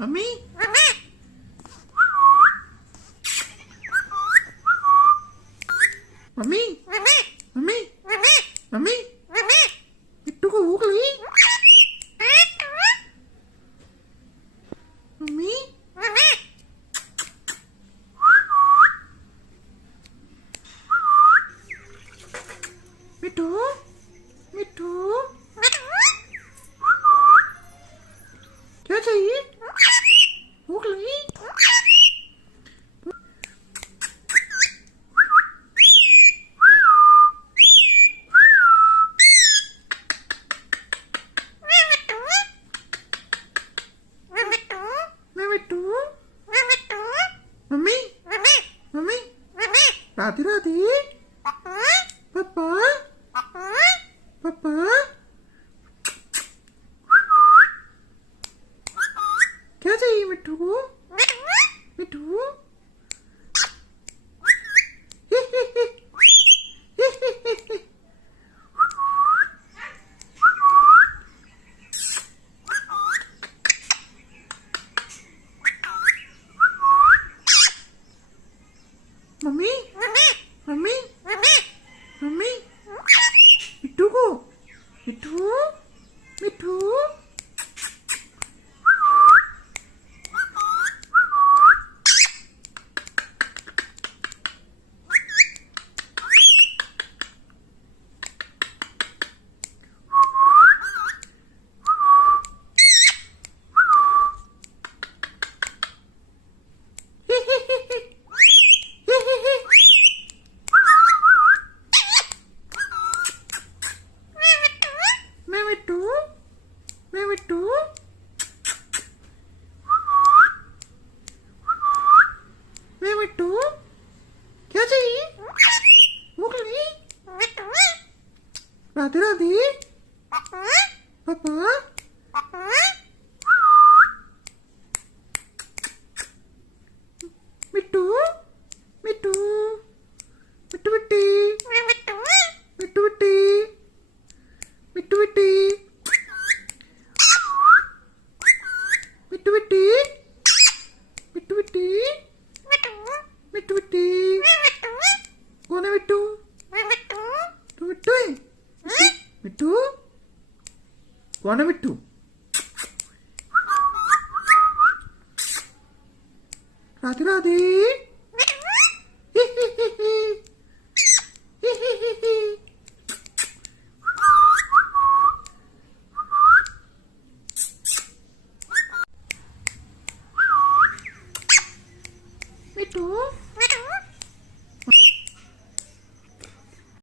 mummy mummy mummy mummy Bittu को भूख लगी मम्मी मिट्टू मिट्टू क्या चाहिए भूख लगी मम्मी मम्मी राधे राधे पापा पापा क्या चाहिए मिट्टू को मिट्टू मम्मी मम्मी मम्मी मिट्टू को मिट्टू मिट्टू मिट्टू मिट्टू क्या चाहिए भूख लगी राधे राधे पापा मिट्टू मिट्टू मिट्टू मिट्टी मिट्टू मिट्टी मिट्टू मिट्टी मिट्टू मिट्टी मिट्टू मिट्टी मिट्टू मिट्टी कौन है मिट्टू तू मिट्टू है मिट्टू कौन है मिट्टू राधे राधे मिट्टू